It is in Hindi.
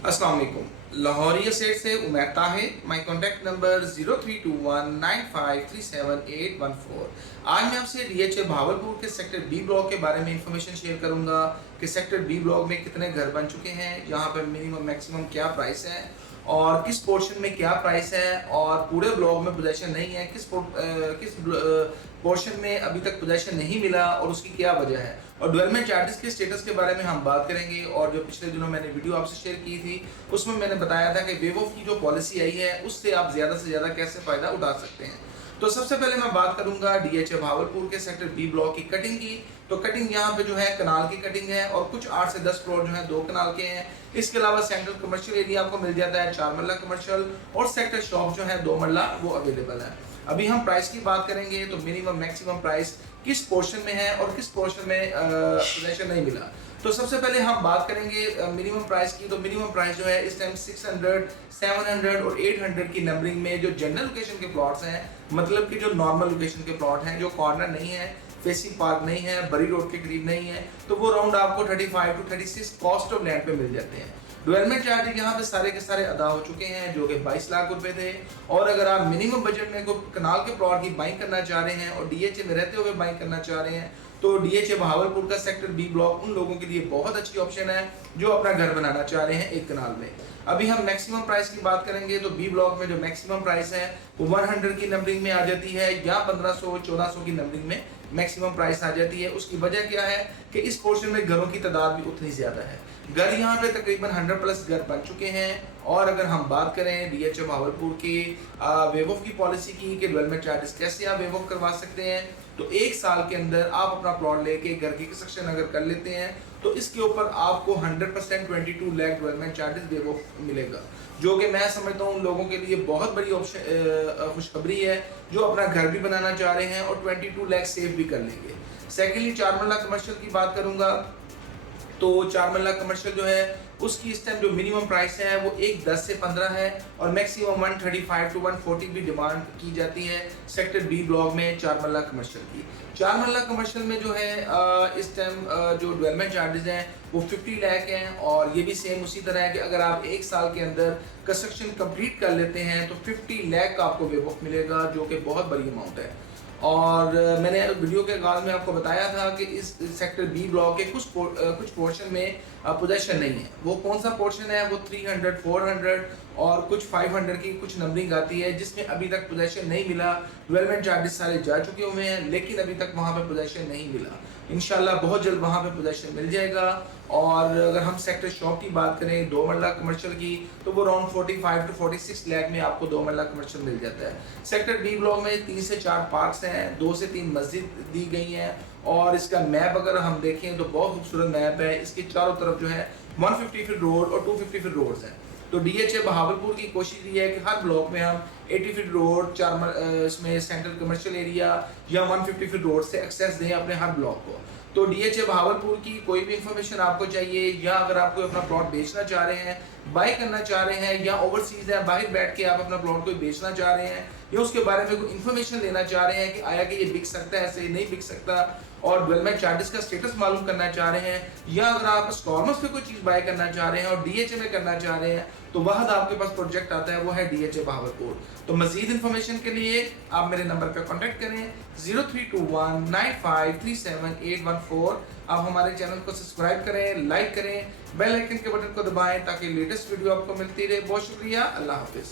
अस्सलाम वालेकुम। लाहौरिया सेठ से उमैर ताहिर। माई कॉन्टैक्ट नंबर 032195378814। आज मैं आपसे डीएचए भावलपुर के सेक्टर बी ब्लॉक के बारे में इंफॉर्मेशन शेयर करूंगा कि सेक्टर बी ब्लॉक में कितने घर बन चुके हैं, यहाँ पर मिनिमम मैक्सिमम क्या प्राइस है और किस पोर्शन में क्या प्राइस है, और पूरे ब्लॉक में पोजेशन नहीं है, किस पोर्शन में अभी तक पोजेशन नहीं मिला और उसकी क्या वजह है, और डेवलपमेंट चार्जेस के स्टेटस के बारे में हम बात करेंगे। और जो पिछले दिनों मैंने वीडियो आपसे शेयर की थी उसमें मैंने बताया था कि वेव ऑफ की जो पॉलिसी आई है उससे आप ज़्यादा से ज़्यादा कैसे फ़ायदा उठा सकते हैं। तो सबसे पहले मैं बात करूंगा डीएचए भावलपुर के सेक्टर बी ब्लॉक की कटिंग की। तो कटिंग यहाँ पे जो है कनाल की कटिंग है और कुछ 8 से 10 प्लॉट जो है 2 कनाल के हैं। इसके अलावा सेंट्रल कमर्शियल एरिया आपको मिल जाता है 4 मरला कमर्शियल, और सेक्टर शॉप जो है 2 मरला वो अवेलेबल है। अभी हम प्राइस की बात करेंगे तो मिनिमम मैक्सिमम प्राइस किस पोर्शन में है और किस पोर्शन में पोजीशन नहीं मिला। तो सबसे पहले हम बात करेंगे मिनिमम प्राइस की। तो मिनिमम प्राइस जो है इस टाइम 600, 700 और 800 की नंबरिंग में जो जनरल लोकेशन के प्लॉट्स हैं, मतलब कि जो नॉर्मल लोकेशन के प्लॉट हैं, जो कॉर्नर नहीं है, फेसिंग पार्क नहीं है, बरी रोड के करीब नहीं है, तो वो राउंड आपको 35 to 36 कॉस्ट ऑफ लैंड पे मिल जाते हैं। डेवलपमेंट चार्ज यहाँ पे सारे के सारे अदा हो चुके हैं जो कि 22 लाख रुपए थे। और अगर आप मिनिमम बजट में कोई कनाल के प्लॉट की बाइंग करना चाह रहे हैं और डीएचए में रहते हुए बाइंग करना चाह रहे हैं तो डीएचए भावलपुर का सेक्टर बी ब्लॉक उन लोगों के लिए बहुत अच्छी ऑप्शन है जो अपना घर बनाना चाह रहे हैं एक कनाल में। अभी हम मैक्सिमम प्राइस की बात करेंगे तो बी ब्लॉक में जो मैक्सिमम प्राइस है वो 100 की नंबरिंग में आ जाती है या 1500 1400 की नंबरिंग में मैक्सिमम प्राइस आ जाती है। उसकी वजह क्या है कि इस पोर्शन में घरों की तादाद भी उतनी ज्यादा है। घर यहाँ पे तकरीबन 100+ घर बन चुके हैं। और अगर हम बात करें डीएचए भावलपुर की वेव ऑफ की पॉलिसी की कि डेवलपमेंट चार्जेस कैसे आप वेव ऑफ करवा सकते हैं, तो एक साल के अंदर आप अपना प्लॉट लेके घर की कंस्ट्रक्शन अगर कर लेते हैं तो इसके ऊपर आपको 100% 22 lakh development charges wave of मिलेगा, जो कि मैं समझता हूँ उन लोगों के लिए बहुत बड़ी ऑप्शन खुशखबरी है जो अपना घर भी बनाना चाह रहे हैं और 22 लाख सेव भी कर लेंगे। सेकेंडली 4 मरला कमर्शियल की बात करूंगा तो 4 मरला कमर्शियल जो है उसकी इस टाइम जो मिनिमम प्राइस है वो 110 से 15 है और मैक्सिमम 135 to 140 भी डिमांड की जाती है सेक्टर बी ब्लॉक में 4 मरला कमर्शियल की। 4 मरला कमर्शियल में जो है इस टाइम जो डेवलपमेंट चार्जेस हैं वो 50 लाख हैं। और ये भी सेम उसी तरह है कि अगर आप एक साल के अंदर कंस्ट्रक्शन कंप्लीट कर लेते हैं तो 50 लाख का आपको वेव ऑफ मिलेगा, जो कि बहुत बड़ी अमाउंट है। और मैंने वीडियो के आगाज में आपको बताया था कि इस सेक्टर बी ब्लॉक के कुछ पोर्शन में पोजेशन नहीं है। वो कौन सा पोर्शन है? वो 300, 400 और कुछ 500 की कुछ नंबरिंग आती है जिसमें अभी तक पोजेशन नहीं मिला। डेवलपमेंट चार्जेस सारे जा चुके हुए हैं लेकिन अभी तक वहाँ पे पोजेशन नहीं मिला। इंशाल्लाह बहुत जल्द वहाँ पे पोजेशन मिल जाएगा। और अगर हम सेक्टर शॉप की बात करें 2 मरला कमर्शियल की तो वो अराउंड 45 to 46 लाख में आपको 2 मरला कमर्शियल मिल जाता है। सेक्टर बी ब्लॉक में 3 से 4 पार्क्स हैं, 2 से 3 मस्जिद दी गई हैं। और इसका मैप अगर हम देखें तो बहुत खूबसूरत मैप है। इसके चारों तरफ जो है 150 फीट रोड और 250 फीट रोड्स हैं। तो डीएचए भावलपुर की कोशिश ये है कि हर ब्लॉक में हम 80 फीट रोड, इसमें सेंट्रल कमर्शियल एरिया या 150 फीट रोड से एक्सेस दें अपने हर ब्लॉक को। तो डीएचए भावलपुर की कोई भी इंफॉर्मेशन आपको चाहिए या अगर आप कोई अपना प्लॉट बेचना चाह रहे हैं, बाय करना चाह रहे हैं, या ओवरसीज है बाहर बैठ के आप अपना प्लॉट कोई बेचना चाह रहे हैं या उसके बारे में कोई इन्फॉर्मेशन लेना चाह रहे हैं कि आया कि ये बिक सकता है, ऐसे नहीं बिक सकता, और डेवलपमेंट चार्जेस का स्टेटस मालूम करना चाह रहे हैं, या अगर आप स्टॉर्मस पे कोई चीज़ बाय करना चाह रहे हैं और डीएचए में करना चाह रहे हैं तो वह आपके पास प्रोजेक्ट आता है वो है डीएचए भावलपुर। तो मजीद इन्फॉर्मेशन के लिए आप मेरे नंबर पर कॉन्टैक्ट करें 032195378814। आप हमारे चैनल को सब्सक्राइब करें, लाइक करें, बेल आइकन के बटन को दबाएं ताकि लेटेस्ट वीडियो आपको मिलती रहे। बहुत शुक्रिया, अल्लाह हाफिज़।